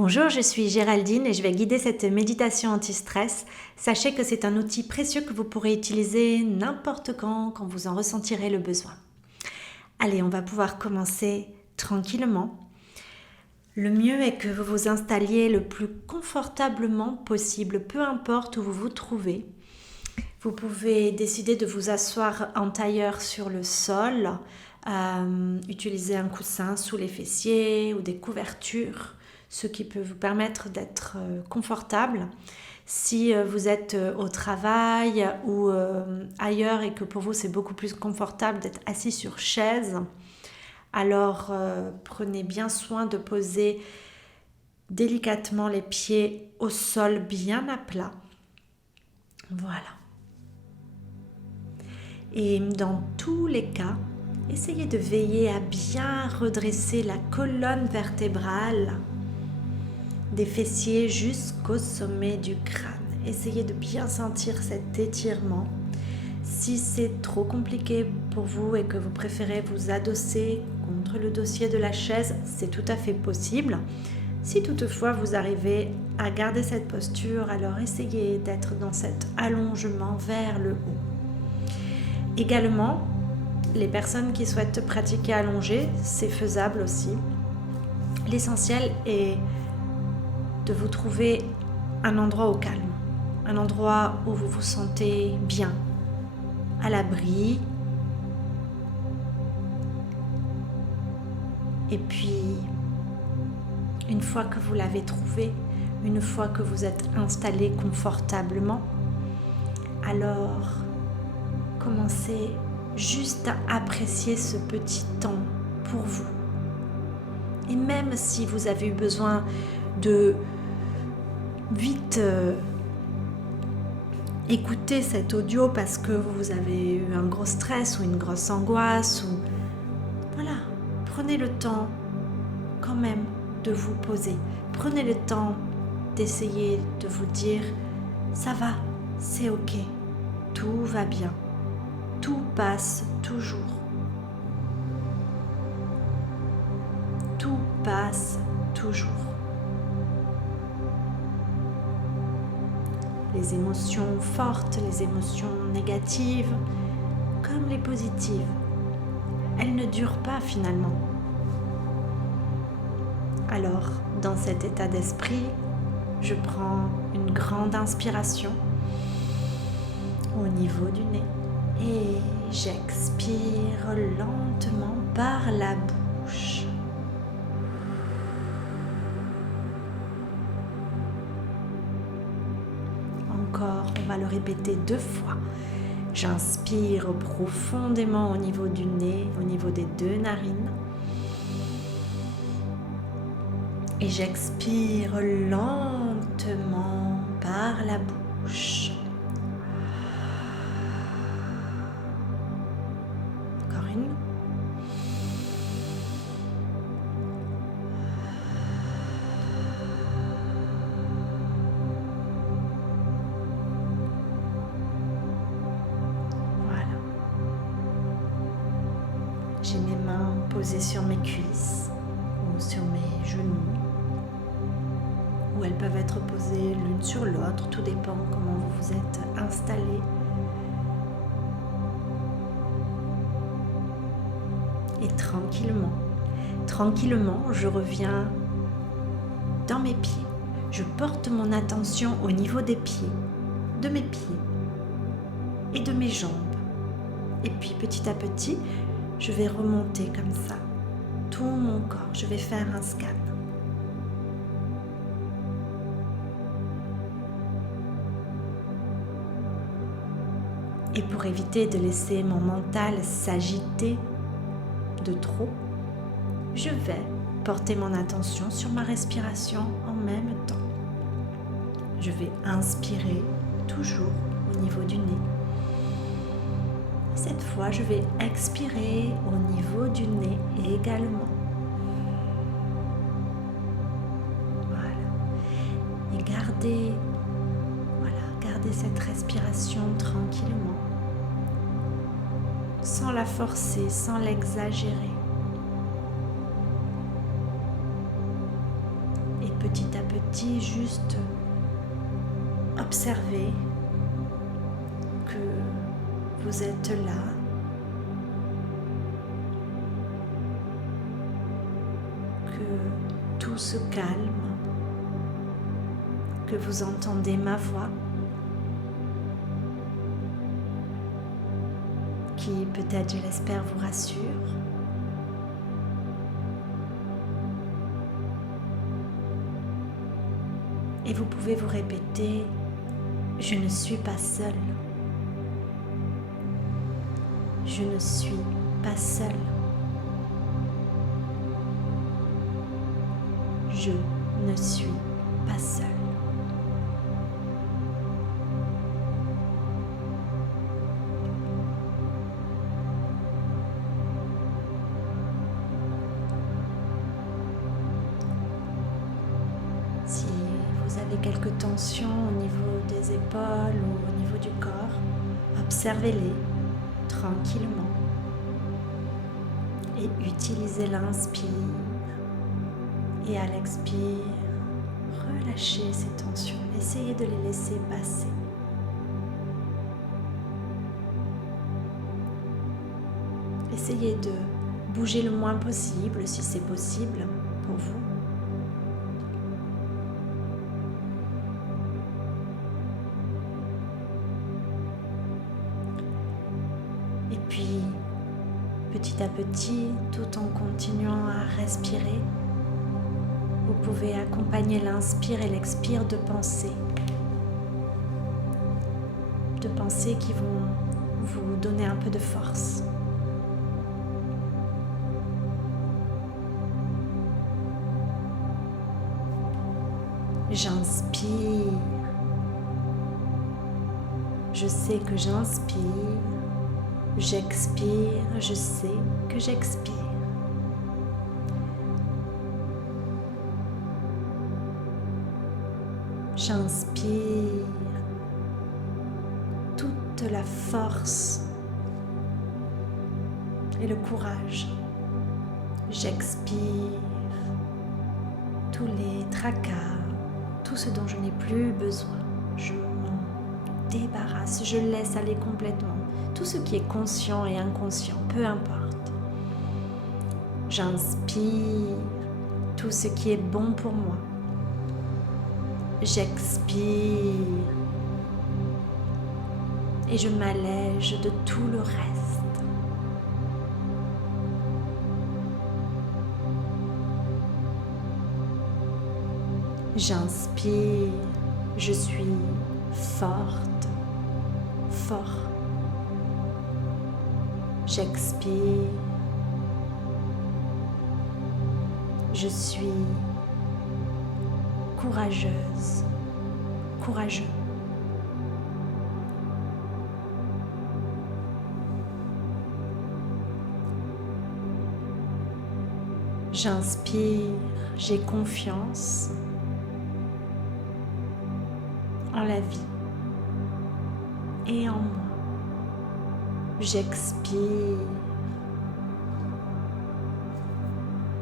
Bonjour, je suis Géraldine et je vais guider cette méditation anti-stress. Sachez que c'est un outil précieux que vous pourrez utiliser n'importe quand vous en ressentirez le besoin. Allez, on va pouvoir commencer tranquillement. Le mieux est que vous vous installiez le plus confortablement possible, peu importe où vous vous trouvez. Vous pouvez décider de vous asseoir en tailleur sur le sol, utiliser un coussin sous les fessiers ou des couvertures, ce qui peut vous permettre d'être confortable. Si vous êtes au travail ou ailleurs et que pour vous c'est beaucoup plus confortable d'être assis sur chaise, alors prenez bien soin de poser délicatement les pieds au sol bien à plat. Voilà. Et dans tous les cas, essayez de veiller à bien redresser la colonne vertébrale des fessiers jusqu'au sommet du crâne. Essayez de bien sentir cet étirement. Si c'est trop compliqué pour vous et que vous préférez vous adosser contre le dossier de la chaise, c'est tout à fait possible. Si toutefois vous arrivez à garder cette posture, alors essayez d'être dans cet allongement vers le haut. Également, les personnes qui souhaitent pratiquer allongé, c'est faisable aussi. L'essentiel est de vous trouver un endroit au calme, un endroit où vous vous sentez bien, à l'abri. Et puis, une fois que vous l'avez trouvé, une fois que vous êtes installé confortablement, alors commencez juste à apprécier ce petit temps pour vous. Et même si vous avez eu besoin de vite écouter cet audio parce que vous avez eu un gros stress ou une grosse angoisse, ou voilà, prenez le temps quand même de vous poser. Prenez le temps d'essayer de vous dire ça va, c'est ok, tout va bien. Tout passe toujours. Tout passe toujours. Les émotions fortes, les émotions négatives, comme les positives, elles ne durent pas finalement. Alors, dans cet état d'esprit, je prends une grande inspiration au niveau du nez. Et j'expire lentement par la bouche. Encore, on va le répéter 2 fois. J'inspire profondément au niveau du nez, au niveau des 2 narines. Et j'expire lentement par la bouche. J'ai mes mains posées sur mes cuisses ou sur mes genoux, ou elles peuvent être posées l'une sur l'autre, tout dépend comment vous vous êtes installés. Et tranquillement, je reviens dans mes pieds. Je porte mon attention au niveau des pieds, de mes pieds et de mes jambes. Et puis petit à petit, je vais remonter comme ça, tout mon corps. Je vais faire un scan. Et pour éviter de laisser mon mental s'agiter de trop, je vais porter mon attention sur ma respiration en même temps. Je vais inspirer toujours au niveau du nez. Cette fois, je vais expirer au niveau du nez également. Voilà. Et gardez cette respiration tranquillement, sans la forcer, sans l'exagérer. Et petit à petit, juste observez que vous êtes là, que tout se calme, que vous entendez ma voix qui peut-être, je l'espère, vous rassure. Et vous pouvez vous répéter, je ne suis pas seule. Je ne suis pas seule. Je ne suis pas seule. Si vous avez quelques tensions au niveau des épaules ou au niveau du corps, observez-les tranquillement et utilisez l'inspire et à l'expire, relâchez ces tensions, essayez de les laisser passer. Essayez de bouger le moins possible si c'est possible pour vous. Et puis, petit à petit, tout en continuant à respirer, vous pouvez accompagner l'inspire et l'expire de pensées. De pensées qui vont vous donner un peu de force. J'inspire. Je sais que j'inspire. J'expire. Je sais que j'expire. J'inspire toute la force et le courage. J'expire tous les tracas, tout ce dont je n'ai plus besoin. Je m'en débarrasse, je laisse aller complètement. Tout ce qui est conscient et inconscient, peu importe. J'inspire tout ce qui est bon pour moi. J'expire et je m'allège de tout le reste. J'inspire, je suis forte, fort. J'expire, je suis courageuse, courageux. J'inspire, j'ai confiance en la vie et en moi. J'expire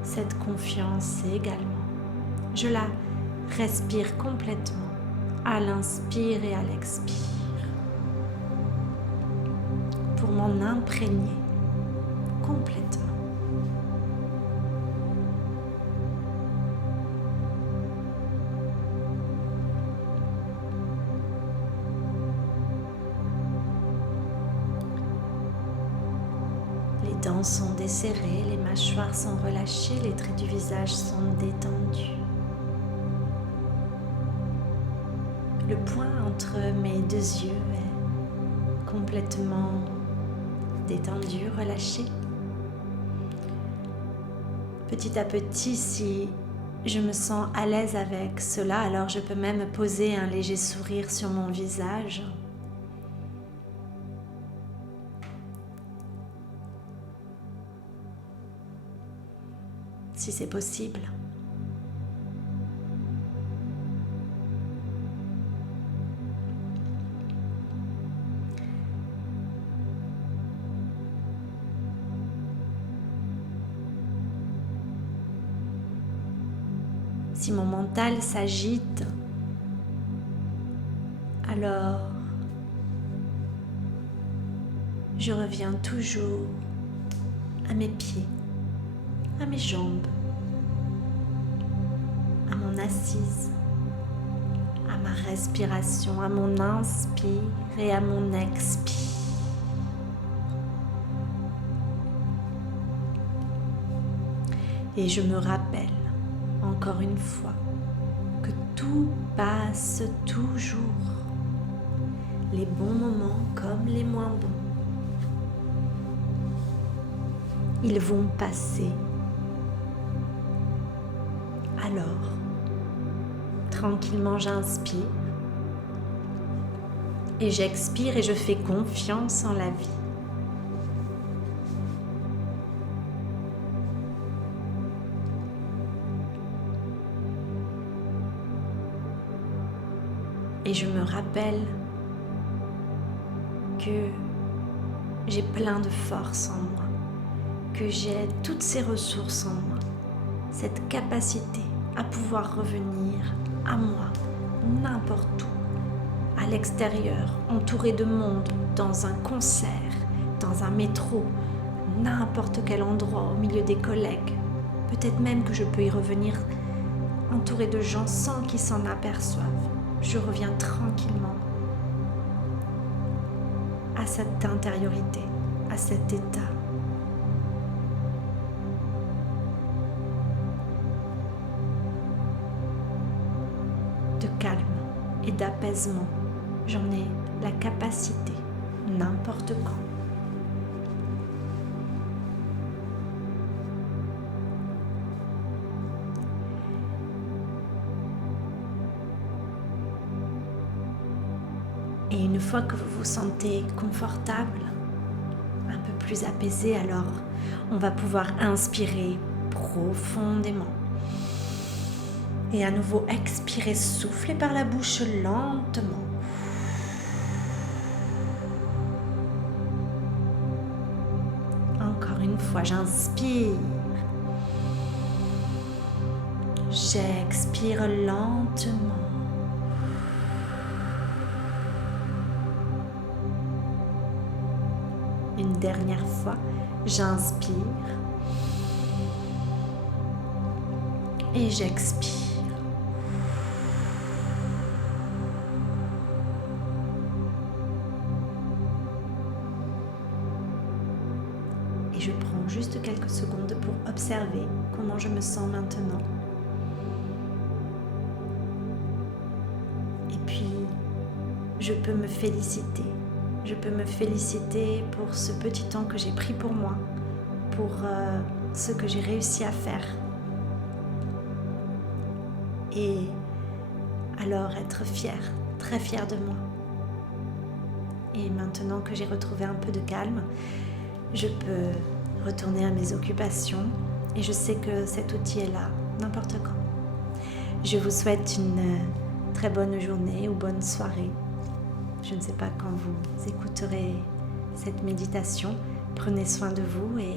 cette confiance également. Je la respire complètement à l'inspire et à l'expire pour m'en imprégner complètement. Les dents sont desserrées, les mâchoires sont relâchées, les traits du visage sont détendus. Le point entre mes deux yeux est complètement détendu, relâché. Petit à petit, si je me sens à l'aise avec cela, alors je peux même poser un léger sourire sur mon visage. Si c'est possible. Si mon mental s'agite, alors je reviens toujours à mes pieds, à mes jambes, à mon assise, à ma respiration, à mon inspire et à mon expire. Et je me rappelle, encore une fois, que tout passe toujours, les bons moments comme les moins bons. Ils vont passer. Alors, tranquillement j'inspire et j'expire et je fais confiance en la vie. Et je me rappelle que j'ai plein de force en moi, que j'ai toutes ces ressources en moi, cette capacité à pouvoir revenir à moi, n'importe où, à l'extérieur, entouré de monde, dans un concert, dans un métro, n'importe quel endroit, au milieu des collègues. Peut-être même que je peux y revenir entouré de gens sans qu'ils s'en aperçoivent. Je reviens tranquillement à cette intériorité, à cet état. De calme et d'apaisement. J'en ai la capacité, n'importe quand. Et une fois que vous vous sentez confortable, un peu plus apaisé, alors on va pouvoir inspirer profondément. Et à nouveau expirer, souffler par la bouche lentement. Encore une fois, j'inspire. J'expire lentement. Une dernière fois, j'inspire et j'expire. Et je prends juste quelques secondes pour observer comment je me sens maintenant. Et puis, je peux me féliciter. Je peux me féliciter pour ce petit temps que j'ai pris pour moi, pour ce que j'ai réussi à faire. Et alors être fière, très fière de moi. Et maintenant que j'ai retrouvé un peu de calme, je peux retourner à mes occupations et je sais que cet outil est là, n'importe quand. Je vous souhaite une très bonne journée ou bonne soirée. Je ne sais pas quand vous écouterez cette méditation. Prenez soin de vous et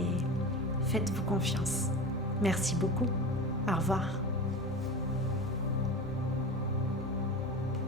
faites-vous confiance. Merci beaucoup. Au revoir.